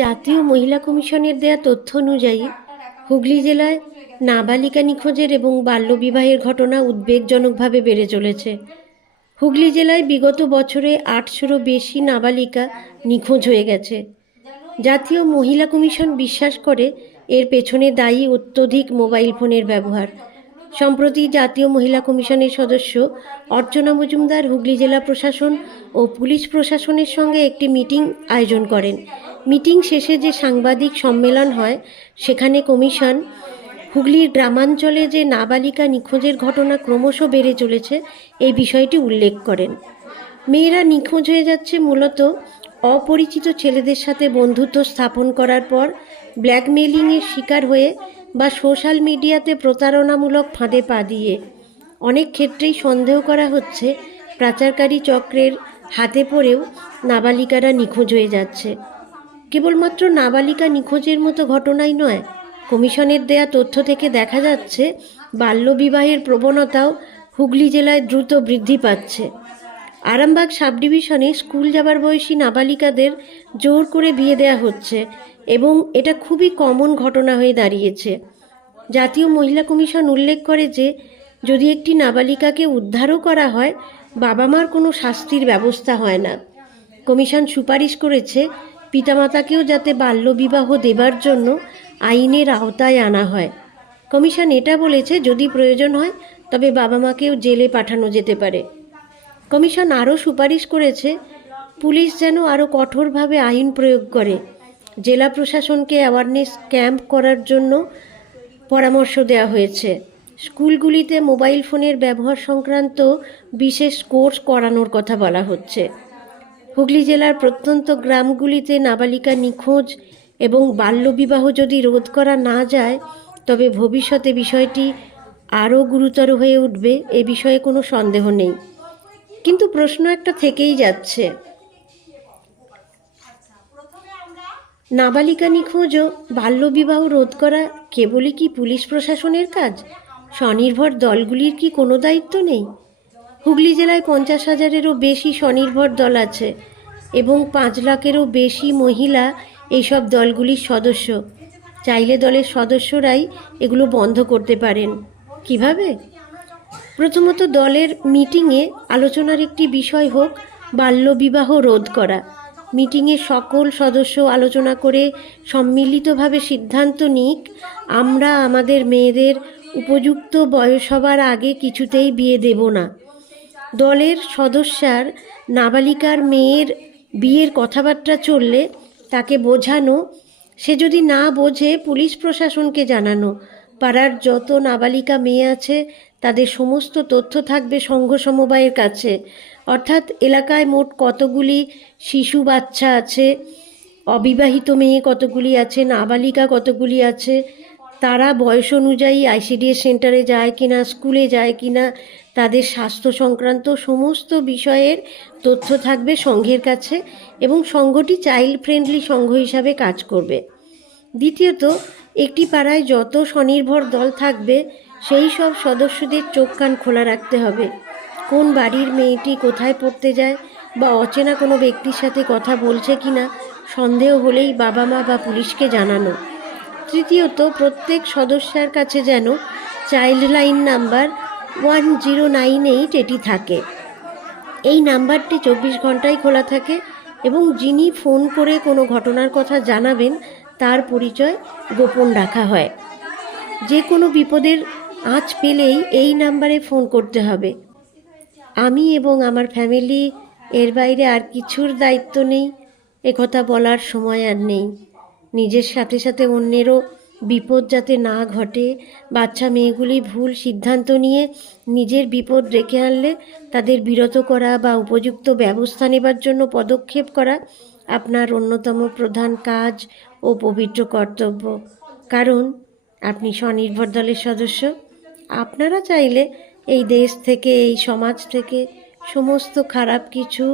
জাতীয় মহিলা কমিশনের দেয়া তথ্য অনুযায়ী হুগলি জেলায় নাবালিকা নিখোঁজের এবং বাল্যবিবাহের ঘটনা উদ্বেগজনকভাবে বেড়ে চলেছে। হুগলি জেলায় বিগত বছরে ৮০০রও বেশি নাবালিকা নিখোঁজ হয়ে গেছে। জাতীয় মহিলা কমিশন বিশ্বাস করে এর পেছনে দায়ী অত্যধিক মোবাইল ফোনের ব্যবহার। সম্প্রতি জাতীয় মহিলা কমিশনের সদস্য অর্চনা মজুমদার হুগলি জেলা প্রশাসন ও পুলিশ প্রশাসনের সঙ্গে একটি মিটিং আয়োজন করেন। মিটিং শেষে যে সাংবাদিক সম্মেলন হয় সেখানে কমিশন হুগলির গ্রামাঞ্চলে যে নাবালিকা নিখোঁজের ঘটনা ক্রমশ বেড়ে চলেছে এই বিষয়টি উল্লেখ করেন। মেয়েরা নিখোঁজ হয়ে যাচ্ছে মূলত অপরিচিত ছেলেদের সাথে বন্ধুত্ব স্থাপন করার পর ব্ল্যাকমেলিংয়ের শিকার হয়ে বা সোশ্যাল মিডিয়াতে প্রতারণামূলক ফাঁদে পা দিয়ে। অনেক ক্ষেত্রেই সন্দেহ করা হচ্ছে পাচারকারী চক্রের হাতে পড়েও নাবালিকারা নিখোঁজ হয়ে যাচ্ছে। কেবলমাত্র নাবালিকা নিখোঁজের মতো ঘটনাই নয়, কমিশনের দেয়া তথ্য থেকে দেখা যাচ্ছে বাল্যবিবাহের প্রবণতাও হুগলি জেলায় দ্রুত বৃদ্ধি পাচ্ছে। আরামবাগ সাব ডিভিশনে স্কুল যাবার বয়সী নাবালিকাদের জোর করে বিয়ে দেওয়া হচ্ছে এবং এটা খুবই কমন ঘটনা হয়ে দাঁড়িয়েছে। জাতীয় মহিলা কমিশন উল্লেখ করে যে যদি একটি নাবালিকাকে উদ্ধারও করা হয়, বাবা মার কোনো শাস্তির ব্যবস্থা হয় না। কমিশন সুপারিশ করেছে পিতামাতাকেও যাতে বাল্যবিবাহ দেবার জন্য আইনের আওতায় আনা হয়। কমিশন এটা বলেছে যদি প্রয়োজন হয় তবে বাবা মাকেও জেলে পাঠানো যেতে পারে। কমিশন আরও সুপারিশ করেছে পুলিশ যেন আরও কঠোরভাবে আইন প্রয়োগ করে। জেলা প্রশাসনকে অ্যাওয়ারনেস ক্যাম্প করার জন্য পরামর্শ দেওয়া হয়েছে। স্কুলগুলিতে মোবাইল ফোনের ব্যবহার সংক্রান্ত বিশেষ কোর্স করানোর কথা বলা হচ্ছে। হুগলি জেলার প্রত্যন্ত গ্রামগুলিতে নাবালিকা নিখোঁজ এবং বাল্যবিবাহ যদি রোধ করা না যায় তবে ভবিষ্যতে বিষয়টি আরও গুরুতর হয়ে উঠবে, এ বিষয়ে কোনো সন্দেহ নেই। কিন্তু প্রশ্ন একটা থেকেই যাচ্ছে, নাবালিকা নিখোঁজ ও বাল্যবিবাহ রোধ করা কেবলই কি পুলিশ প্রশাসনের কাজ? স্বনির্ভর দলগুলির কি কোনো দায়িত্ব নেই? হুগলি জেলায় 50,000-এরও বেশি স্বনির্ভর দল আছে এবং 5 লাখেরও বেশি মহিলা এইসব দলগুলির সদস্য। চাইলে দলের সদস্যরাই এগুলো বন্ধ করতে পারেন। কিভাবে? প্রথমত, দলের মিটিংয়ে আলোচনার একটি বিষয় হোক বাল্যবিবাহ রোধ করা। মিটিংয়ে সকল সদস্য আলোচনা করে সম্মিলিতভাবে সিদ্ধান্ত নিক আমরা আমাদের মেয়েদের উপযুক্ত বয়স হবার আগে কিছুতেই বিয়ে দেব না। দলের সদস্যার নাবালিকার মেয়ের বিয়ের কথাবার্তা চললে তাকে বোঝানো, সে যদি না বোঝে পুলিশ প্রশাসনকে জানানো। পাড়ার যত নাবালিকা মেয়ে আছে তাদের সমস্ত তথ্য থাকবে সংঘ সমবায়ের কাছে, অর্থাৎ এলাকায় মোট কতগুলি শিশু বাচ্চা আছে, অবিবাহিত মেয়ে কতগুলি আছে, নাবালিকা কতগুলি আছে, তারা বয়স অনুযায়ী আইসিডিএস সেন্টারে যায় কিনা, স্কুলে যায় কিনা, তাদের স্বাস্থ্য সংক্রান্ত সমস্ত বিষয়ের তথ্য থাকবে সংঘের কাছে এবং সংঘটি চাইল্ড ফ্রেন্ডলি সংঘ হিসাবে কাজ করবে। দ্বিতীয়ত, একটি পাড়ায় যত স্বনির্ভর দল থাকবে সেই সব সদস্যদের চোখ কান খোলা রাখতে হবে। কোন বাড়ির মেয়েটি কোথায় পড়তে যায় বা অচেনা কোনো ব্যক্তির সাথে কথা বলছে কিনা সন্দেহ হলেই বাবা মা বা পুলিশকে জানানো। তৃতীয়ত, প্রত্যেক সদস্যার কাছে যেন চাইল্ড লাইন নাম্বার 1098 এটি থাকে। এই নাম্বারটি 24 ঘন্টাই খোলা থাকে এবং যিনি ফোন করে কোনো ঘটনার কথা জানাবেন তার পরিচয় গোপন রাখা হয়। যে কোনো বিপদের আঁচ পেলেই এই নাম্বারে ফোন করতে হবে। আমি এবং আমার ফ্যামিলি, এর বাইরে আর কিছুর দায়িত্ব নেই, একথা বলার সময় আর নেই। নিজের সাথে সাথে অন্যেরও বিপদ যাতে না ঘটে, বাচ্চা মেয়েগুলি ভুল সিদ্ধান্ত নিয়ে নিজের বিপদ ডেকে আনলে তাদের বিরত করা বা উপযুক্ত ব্যবস্থা নেবার জন্য পদক্ষেপ করা আপনার অন্যতম প্রধান কাজ ও পবিত্র কর্তব্য। কারণ আপনি স্বনির্ভর দলের সদস্য। আপনারা চাইলে এই দেশ থেকে, এই সমাজ থেকে সমস্ত খারাপ কিছু,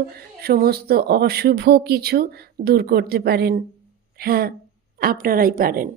সমস্ত অশুভ কিছু দূর করতে পারেন। হ্যাঁ, আপনারাই পারেন।